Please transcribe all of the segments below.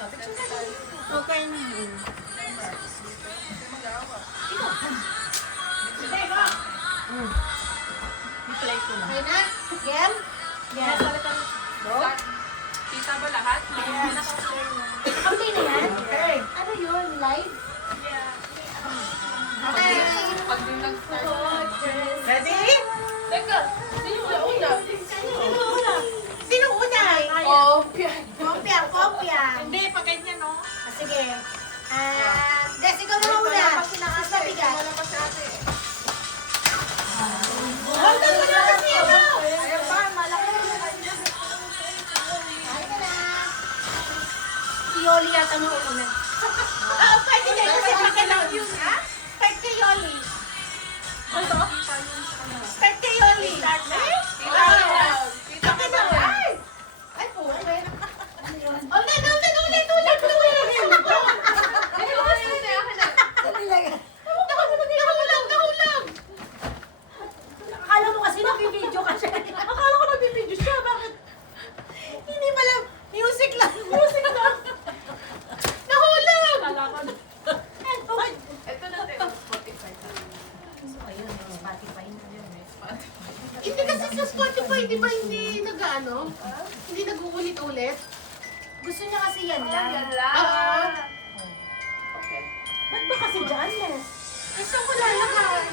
Okay na yun. I-play ko na. Okay na? Game? Yes. Go? Kita ba lahat? Okay na yan? Okay. Ano yun? Live? Okay. Pag din nag-start. Ready? Teka, sino yung una? Sino una? Oh, piyan. Kopya, kopya. Hindi, pa ganyan, no? Sige. Des, ikaw na una. Mas mabigat. Hold on mo na kasi ako. Ayun ba? Malaki na. Ay ka na. Si Yoli yata mo una. Pwede niya kasi pakilang yun, ha? Start kay Yoli. Ano? Start kay Yoli. Start na? Kita ka ba? Ay, po. Ulit. Akala mo kasi nag-video ka siya. Akala ko nagbibideo siya. Bakit? Hindi pala. Music lang. Music lang. Nahulang. Ito na tayo. Spotify. Ayun, Spotify na yun. Hindi kasi sa Spotify, di ba hindi nag-ano? Hindi nag-uulit-ulit? Gusto niya kasi yan lang. Yan lang. Oo. Okay. Ba't ba kasi dyan, Nes? Gusto ko lalakay.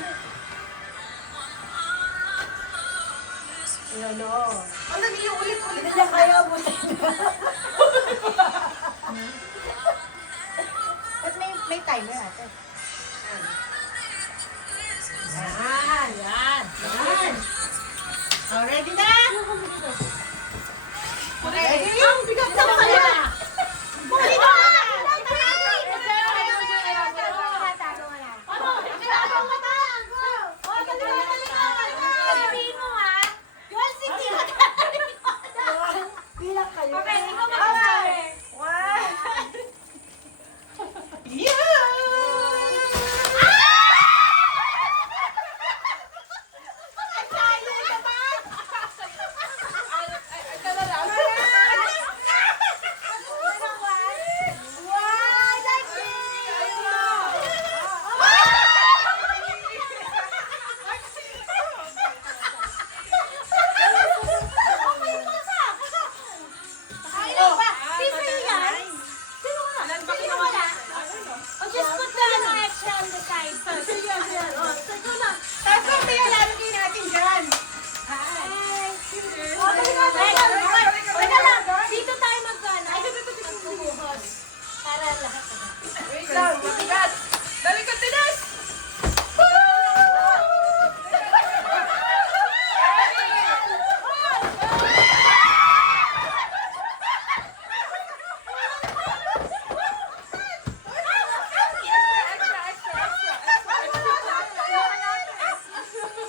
Lolo. Ang nag-iulit-ulit. Hindi niya kaya mo. Ba't may timer natin? Yan, yan. Yan. Oh, ready na? Ready? Ang bigat na pala. Muli na! Ano? Kailangan mo mata. Bilang kayo. Okay, ikaw magsasabi. Dito tayo mag-ano. Ay, bubuhos. Para lahat na. Wait lang, mabigat. Dali ka, Tinas!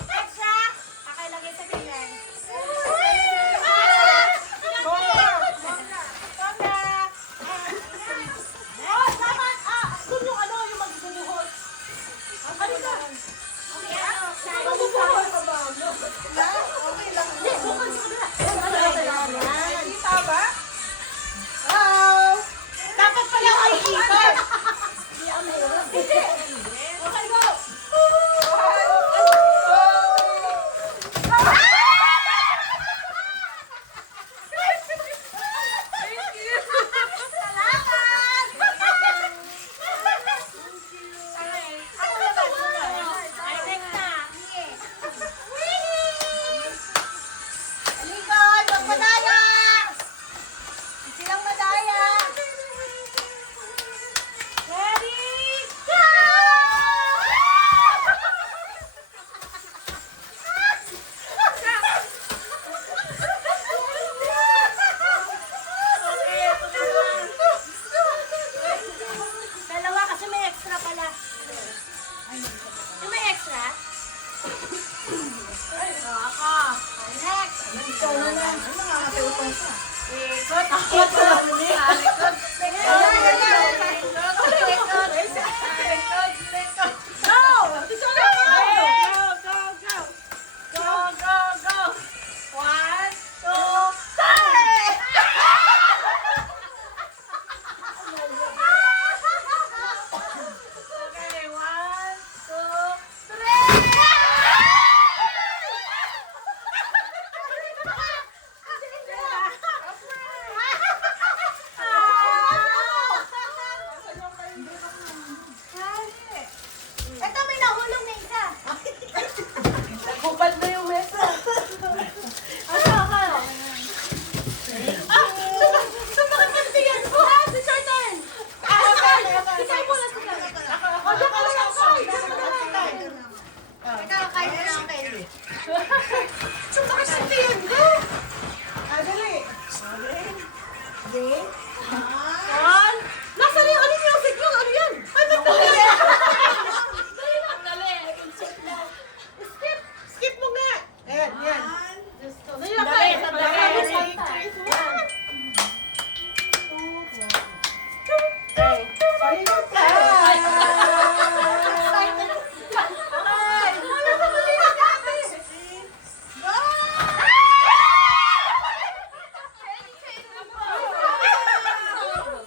Extra! Pakilagay sa ganyan. Kita ba? Dapat pala ay ikot. Okay, go! Likod, wag madaya! Silang madaya! Ready? Go! Dalawa kasi may extra pala. Yung may extra? Ako. Next. Ikaw na lang. Ikot. Ikot. One. Nasaan yung ano music yun? Ano yan? Ay, nagtuloy. Dali na. Dali. Skip. Skip mo nga. Ayan, yan. Dali na kayo. Dali.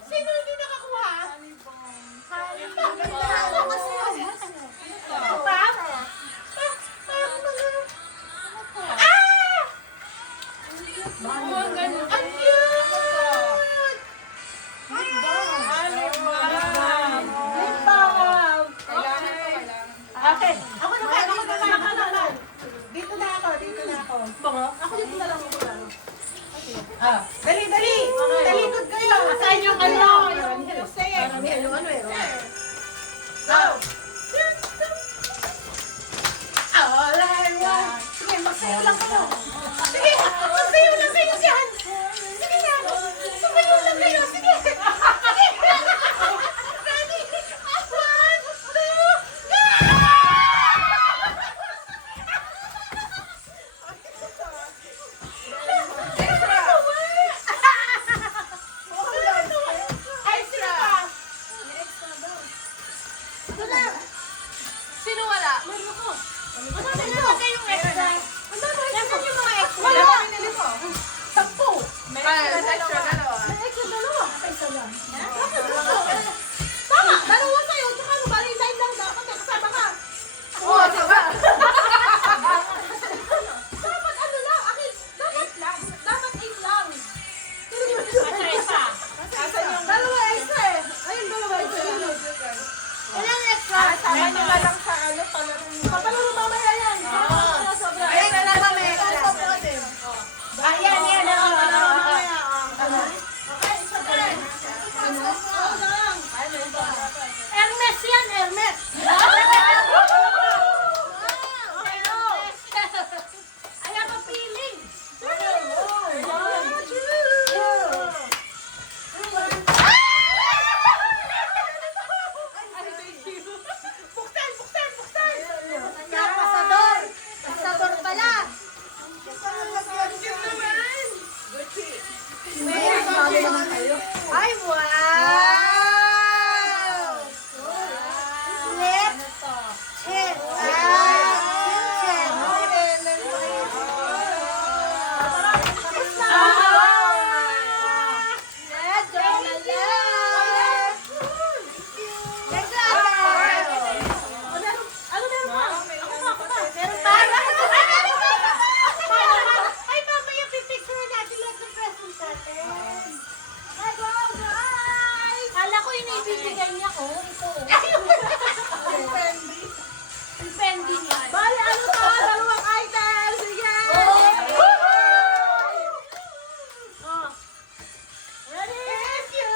Sino hindi nakakuha? Ang cute! Okay, ako naman. Dito na ako. Ako dito na lang ako lang. Dali. Talikod kayo. Asahin yung ano. Yung say it. Yung ano eh. Go. All I want. Sige, magsayo lang kayo. Sige, magsayo lang kayo dyan. Sige na. Sumayo lang kayo. Sige. Sige. Ready? 1, 2, go! Sino wala? Ay, extra dalawa. Oo, saba. Sama nyo na lang sa ano, palaro nyo. Ayan na naman may Ayan. Hermes yan, Hermes. I have a feeling. Pasador pala. Ay, wow! Lip. Chin. Ay, mamaya pipicture natin lahat ng presents natin. Kala ko inibibigay niya ko. Ito. Depende niya. Bale, ano to? Dalawang items. Sige. Ready? Thank you.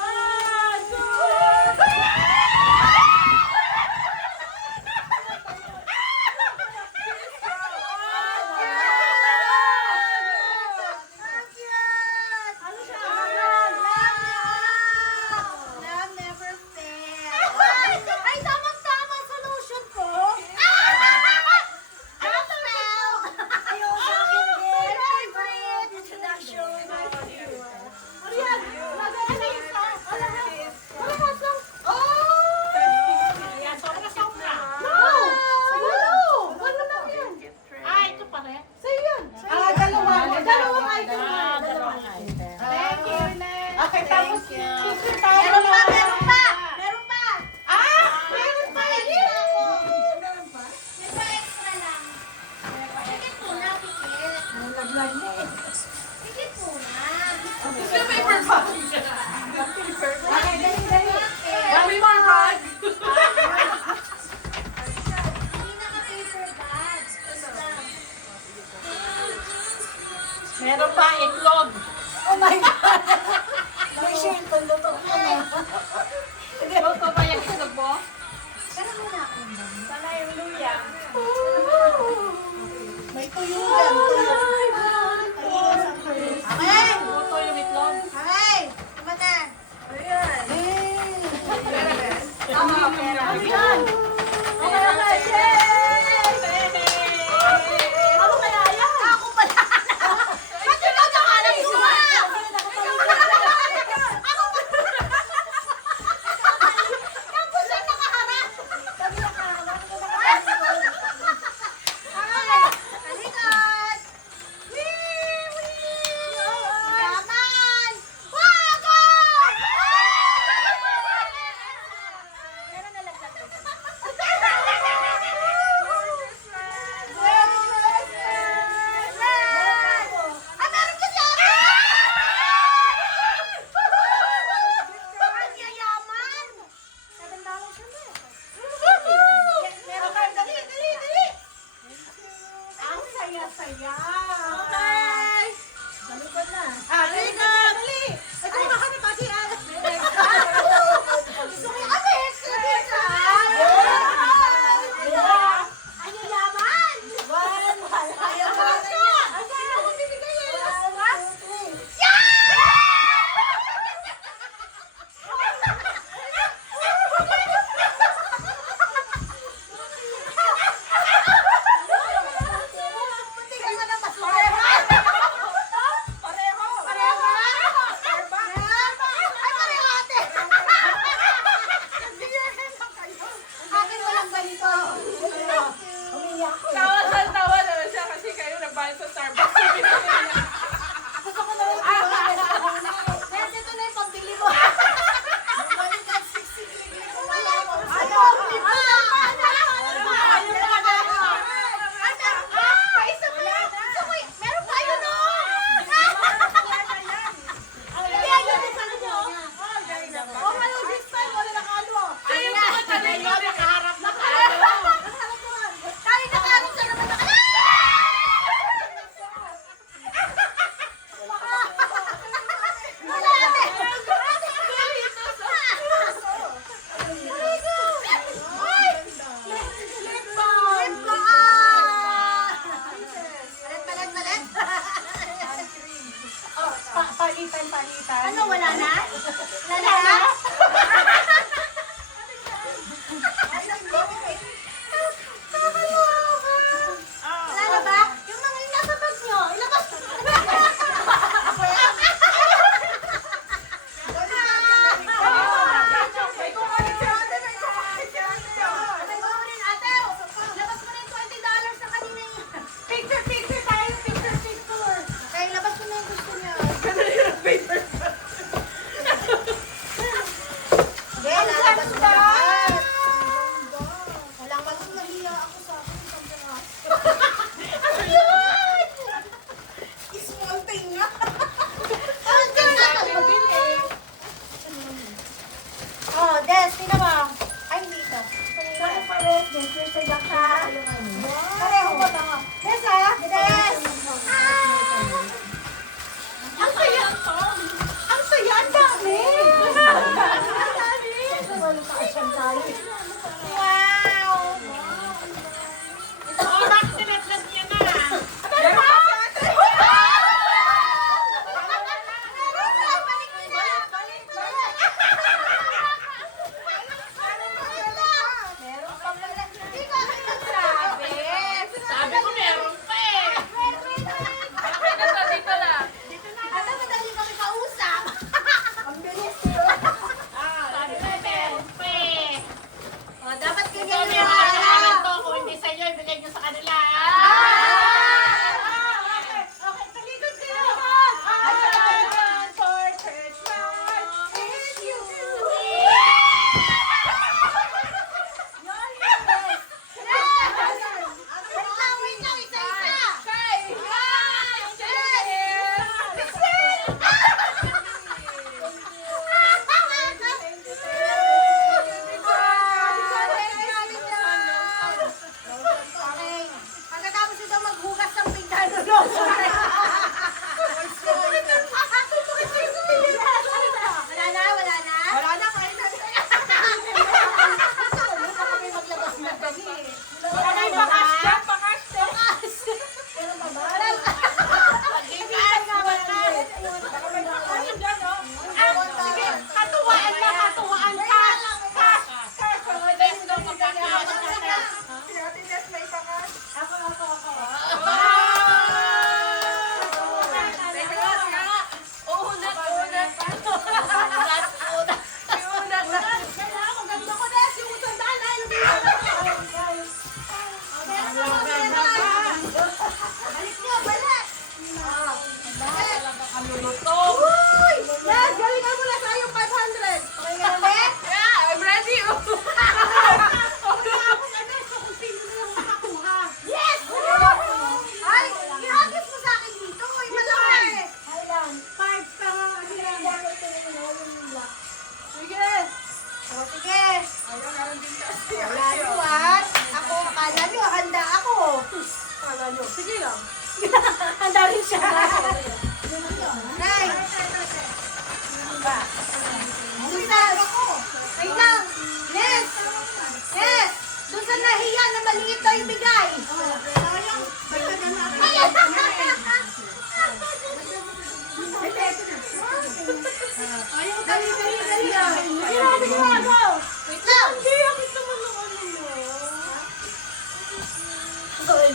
1, 2, Ano siya? Love never fails. Ay, tamang-tama solution ko. Ano smell? Ayaw sa akin din. Favorite introduction. Ano yan? Lagay ano yung sa? Wala ka sa? Ayan, sobra. No! Siguro! Ano lang yan? Ito pa rin. Sa'yo yan. Dalawang item. dalawang item. Thank you, Len. Okay, tapos picture tayo. Meron pa! Meron pa! Meron pa! Meron pa. Meron pa? Ito extra lang. Pikit muna, pikit. Nalaglag na eh. Pikit muna. Gusto yung paper bag. Okay, dali. Dami more bag. Hindi naka-paper bags. Basta. Meron pa itlog. Oh my God! May shinton luto ko na. Luto pa yung itlog mo? Pero muna ako ng dami. Sana yung luya. May tuyugan. Okay. Luto yung itlog. Okay. na? Wala na? Wala na ba? Yung mga yung nasa bag nyo, ilabas mo. Abay mo rin, ate. Labas mo rin $20 na kanina yun. Picture tayo, picture. Okay, labas mo na yung gusto niya. Hindi, lalabas mo na lahat. Walang malang nahiya ako sa akin. Small thing nga. Oh, Des, tingnan mo. Ay, hindi ito. Pareho ba ba? Des, ha? Des! Ang saya. Ang saya, ang dami. Wow! Oh, nakasilat-lat niya na. Sabi ko meron pa eh. Dito na. Ate, madali kami kausap. Ang bilis Sabi ko meron pa eh. Oh, dapat Ito ganyan may mga kailangan to. Kung hindi sa iyo, ibigay nyo sa kanila. Okay, talikod kayo. For Christmas is you. Wait lang, isa-isa. Okay. Pagkatapos ito maghugas ng pinggan ng lotion. Wala na, wala na. Wala na, kain na. Kami maglabas na kami. Wala na yung bakas dyan, bakas dyan. Wala na. Ibigay nga, wala na. Baka may bakas dyan, oh. Sige, katuwaan ka, katuwaan ka. Des, daw magkakakas. Si Ate Des may bakas. Ako. Unat. Kailangan maganda ko, Des. Yung sandaan na, yung balik niyo, balik. Uy! Yes, galingan mo na sa yung 500. Okay ka na, Des? Yeah, I'm ready. Yes! Ay, ihagis mo sa akin dito. Yung malaki. Sige. O, sige. Wala niyo, Ako, akala niyo, handa ako. Kala nyo. Sige lang. Handa rin siya. Nay. Susan. Wait lang. Yes. Yes. Susan, nahiya na maliit daw yung bigay.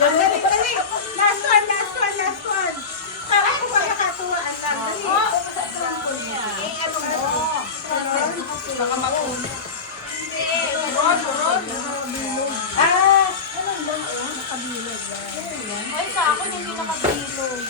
Dali. Wait lang. Dali. Last one. Para ko makakatuwaan lang. Dali. Ano mo? Baka mag-un. Ay, sa akin hindi nakabilog.